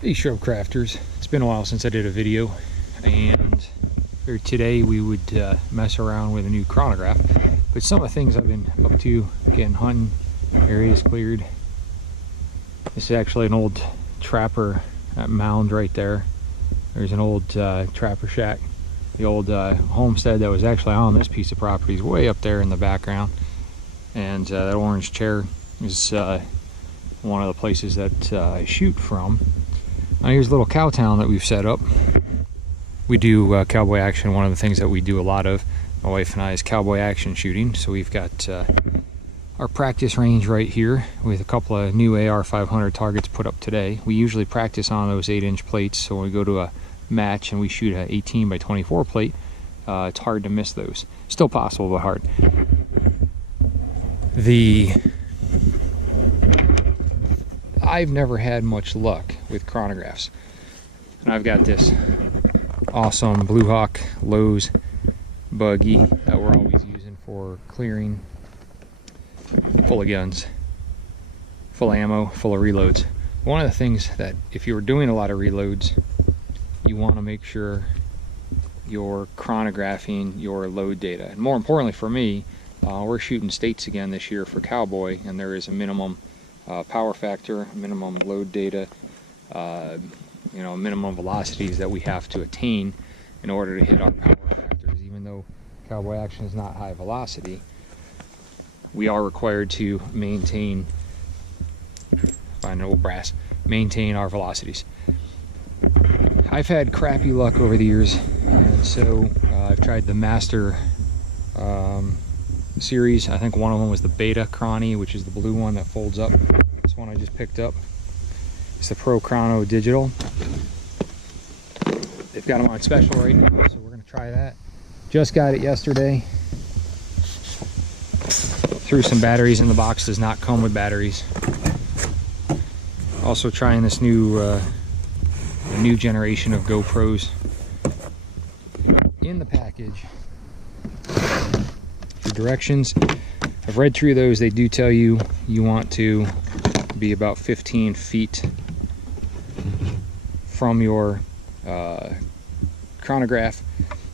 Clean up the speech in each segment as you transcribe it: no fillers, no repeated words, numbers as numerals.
Hey Shrub crafters, it's been a while since I did a video, and here today we would mess around with a new chronograph. But some of the things I've been up to, again, hunting, areas cleared. This is actually an old trapper mound right there. There's an old trapper shack. The old homestead that was actually on this piece of property is way up there in the background. And that orange chair is one of the places that I shoot from. Now here's a little cow town that we've set up. We do cowboy action. One of the things that we do a lot of, my wife and I, is cowboy action shooting. So we've got our practice range right here with a couple of new AR-500 targets put up today. We usually practice on those 8-inch plates, so when we go to a match and we shoot an 18 by 24 plate, it's hard to miss those. Still possible, but hard. I've never had much luck with chronographs, and I've got this awesome Blue Hawk Lowe's buggy that we're always using for clearing, full of guns, full of ammo, full of reloads. One of the things that, if you were doing a lot of reloads, you want to make sure you're chronographing your load data. And more importantly for me, we're shooting states again this year for cowboy, and there is a minimum power factor, minimum load data, minimum velocities that we have to attain in order to hit our power factors. Even though cowboy action is not high velocity, we are required to maintain, find an old brass, maintain our velocities. I've had crappy luck over the years, and so I've tried the Master series. I think one of them was the Beta Chrony, which is the blue one that folds up. This one I just picked up. It's the Pro Chrono Digital. They've got them on special right now, so we're going to try that. Just got it yesterday. Threw some batteries in the box. Does not come with batteries. Also trying this new generation of GoPros. In the package, directions. I've read through those. They do tell you want to be about 15 feet from your chronograph.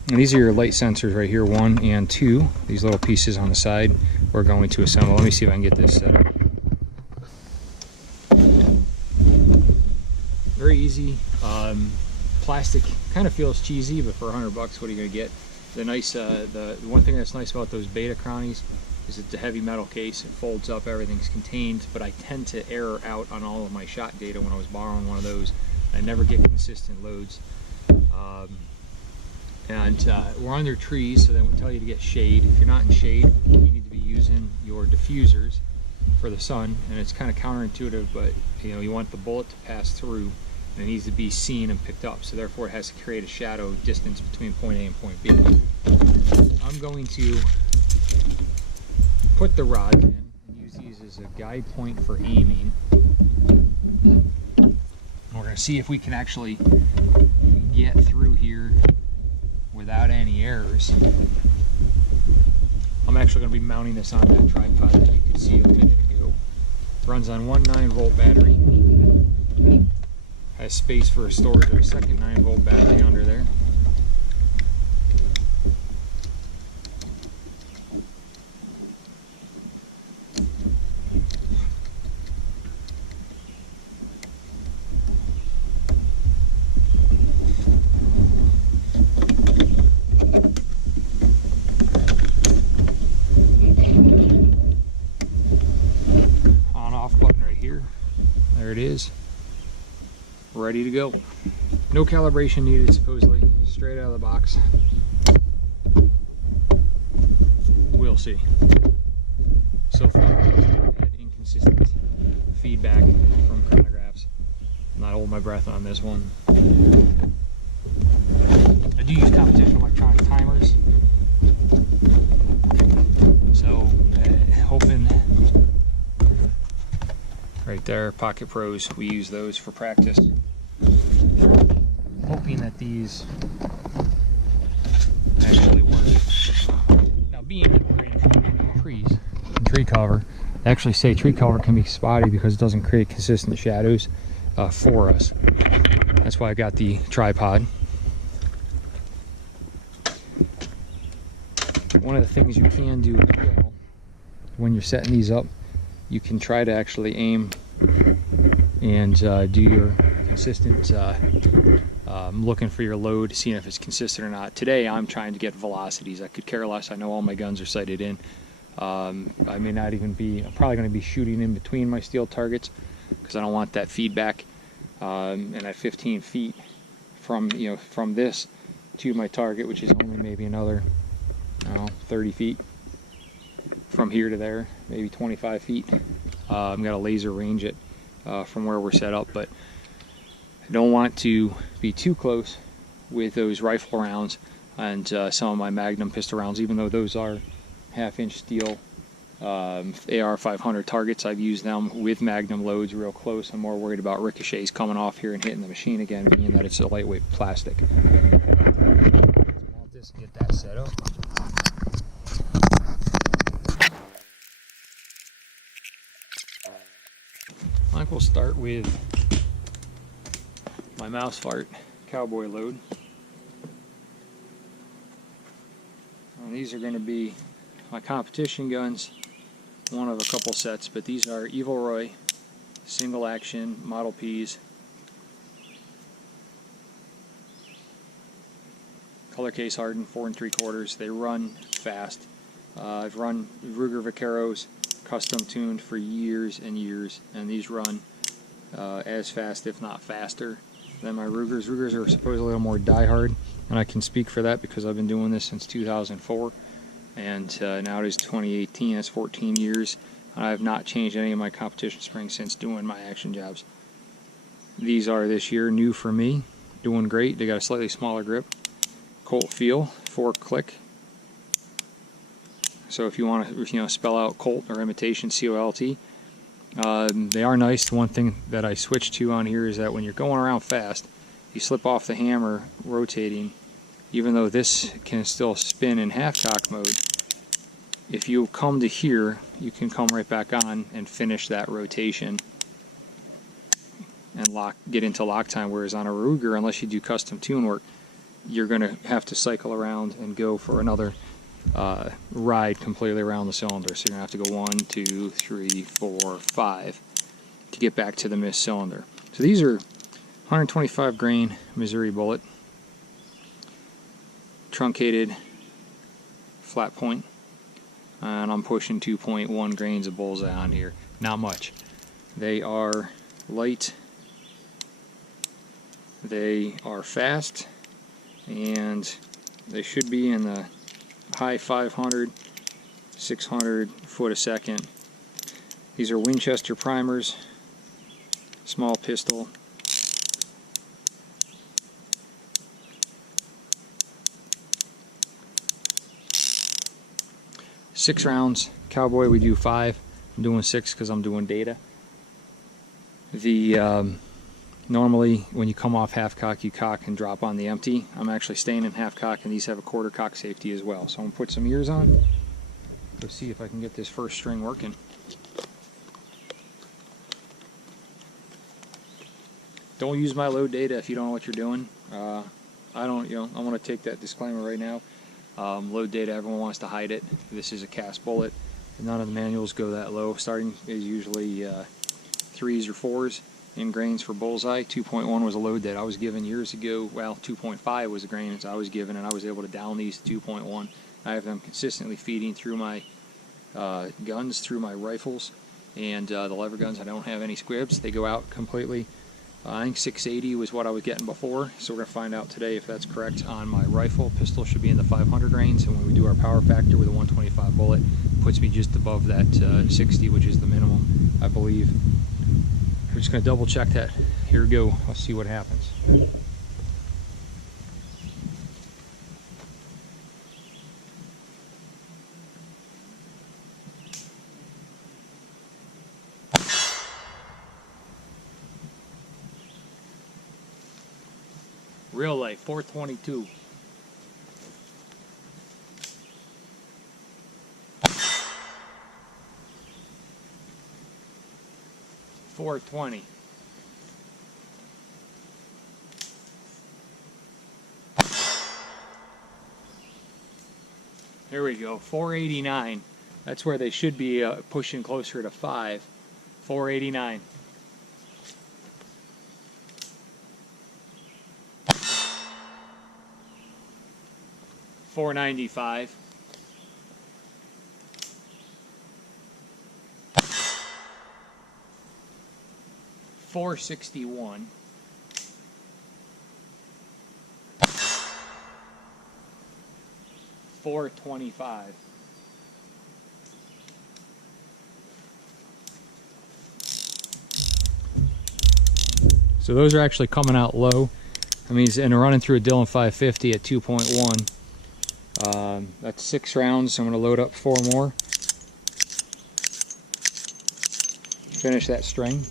And these are your light sensors right here, 1 and 2. These little pieces on the side we're going to assemble. Let me see if I can get this set up. Very easy. Plastic kind of feels cheesy, but for $100 bucks, what are you going to get? The nice, the one thing that's nice about those Beta Chronies is it's a heavy metal case. It folds up, everything's contained, but I tend to error out on all of my shot data when I was borrowing one of those. I never get consistent loads. We're under trees, so they would tell you to get shade. If you're not in shade, you need to be using your diffusers for the sun, and it's kind of counterintuitive, but you want the bullet to pass through, and it needs to be seen and picked up, so therefore it has to create a shadow distance between point A and point B. I'm going to put the rod in and use these as a guide point for aiming. And we're going to see if we can actually get through here without any errors. I'm actually going to be mounting this on that tripod that you could see a minute ago. Runs on one 9-volt battery. Has space for a storage of a second 9-volt battery under there. On/off button right here. There it is. Ready to go. No calibration needed, supposedly. Straight out of the box. We'll see. So far, I've had inconsistent feedback from chronographs. I'm not holding my breath on this one. I do use competition electronic timers. So, hoping. Right there, Pocket Pros. We use those for practice. Hoping that these actually work. Now, being that we're in trees and tree cover, they actually say tree cover can be spotty because it doesn't create consistent shadows. for us. That's why I got the tripod. One of the things you can do as well, when you're setting these up, you can try to actually aim and do your consistent looking for your load, seeing if it's consistent or not. Today I'm trying to get velocities. I could care less. I know all my guns are sighted in. I may not even be, I'm probably going to be shooting in between my steel targets because I don't want that feedback. And at 15 feet from, from this to my target, which is only maybe another 30 feet from here to there, maybe 25 feet. I'm going to laser range it from where we're set up, but I don't want to be too close with those rifle rounds and some of my Magnum pistol rounds, even though those are half-inch steel AR 500 targets. I've used them with Magnum loads real close. I'm more worried about ricochets coming off here and hitting the machine again, being that it's a lightweight plastic. Let's mount this and get that set up. I think we'll start with my mouse fart cowboy load. And these are going to be my competition guns, one of a couple sets, but these are Evil Roy single action Model Ps, color case hardened 4 3/4. They run fast. I've run Ruger Vaqueros custom tuned for years and years, and these run as fast, if not faster, than my Rugers. Rugers are supposedly a little more die-hard, and I can speak for that because I've been doing this since 2004, and now it is 2018. That's 14 years. I have not changed any of my competition springs since doing my action jobs. These are this year new for me, doing great. They got a slightly smaller grip, Colt feel, 4-click. So if you want to spell out Colt or imitation, C-O-L-T, they are nice. The one thing that I switched to on here is that when you're going around fast, you slip off the hammer rotating, even though this can still spin in half-cock mode. If you come to here, you can come right back on and finish that rotation and get into lock time, whereas on a Ruger, unless you do custom tune work, you're going to have to cycle around and go for another ride completely around the cylinder. So you're going to have to go 1, 2, 3, 4, 5 to get back to the missed cylinder. So these are 125 grain Missouri bullet, truncated flat point, and I'm pushing 2.1 grains of bullseye on here. Not much. They are light, they are fast, and they should be in the high 500, 600 foot a second. These are Winchester primers, small pistol. Six rounds. Cowboy, we do 5. I'm doing 6 because I'm doing data. Normally when you come off half cock, you cock and drop on the empty. I'm actually staying in half cock, and these have a quarter cock safety as well. So I'm gonna put some ears on. Go see if I can get this first string working. Don't use my load data if you don't know what you're doing. I want to take that disclaimer right now. Load data, everyone wants to hide it. This is a cast bullet. None of the manuals go that low. Starting is usually 3s or 4s in grains for bullseye. 2.1 was a load that I was given years ago. Well, 2.5 was a grain that I was given, and I was able to down these to 2.1. I have them consistently feeding through my guns, through my rifles, and the lever guns, I don't have any squibs. They go out completely. I think 680 was what I was getting before, so we're going to find out today if that's correct on my rifle. Pistol should be in the 500 range, and when we do our power factor with a 125 bullet, it puts me just above that 60, which is the minimum, I believe. We're just going to double check that. Here we go. Let's see what happens. Real life, 422. $420. There we go, 489. That's where they should be pushing closer to 5. 489. $495. $461. $425. So those are actually coming out low. That means, and running through a Dillon 550 at 2.1. That's 6 rounds. I'm going to load up 4 more. Finish that string.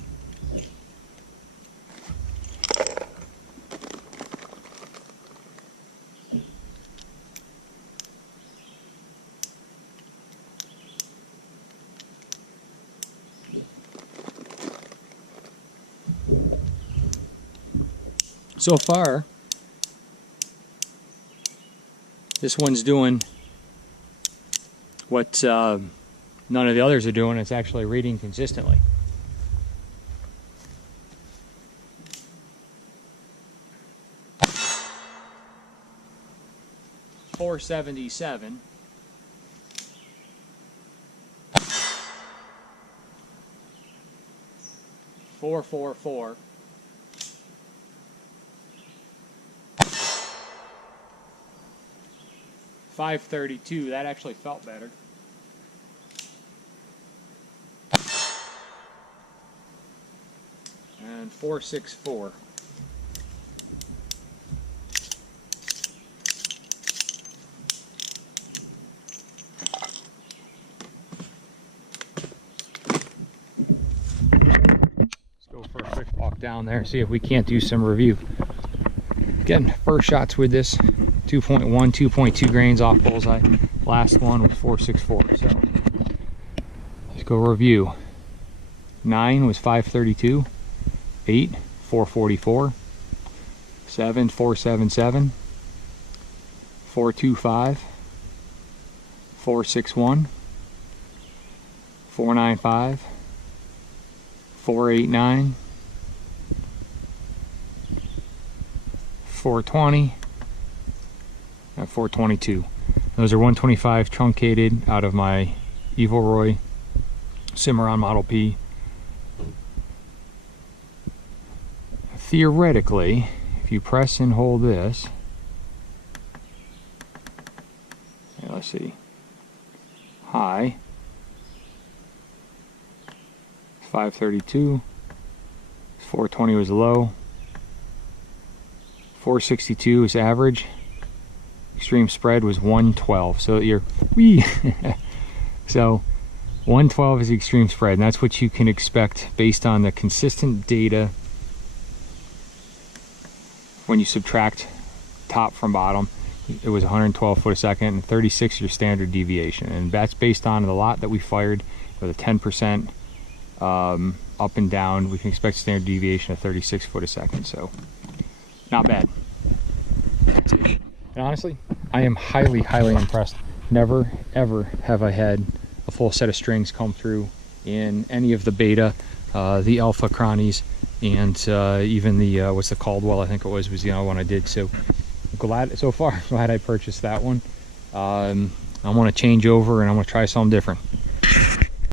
So far, this one's doing what none of the others are doing. It's actually reading consistently. $477. $444. $532. That actually felt better. And $464. Let's go for a quick walk down there, see if we can't do some review. Again, first shots with this 2.1, 2.2 grains off bullseye. Last one was 464. So let's go review. 9 was 532. 8, 444. 7, 477. 425. 461. 495. 489. 420. At 422. Those are 125 truncated out of my Evil Roy Cimarron Model P. Theoretically, if you press and hold this, let's see, high, 532, 420 was low, 462 is average. Extreme spread was 112, so you're so 112 is the extreme spread, and that's what you can expect based on the consistent data when you subtract top from bottom. It was 112 foot a second, and 36 your standard deviation, and that's based on the lot that we fired with a 10% up and down. We can expect standard deviation of 36 foot a second, so not bad. And honestly, I am highly, highly impressed. Never, ever have I had a full set of strings come through in any of the beta, the alpha chronies, and even the, what's the Caldwell, I think it was the other one I did. So glad, so far, glad I purchased that one. I want to change over and I want to try something different.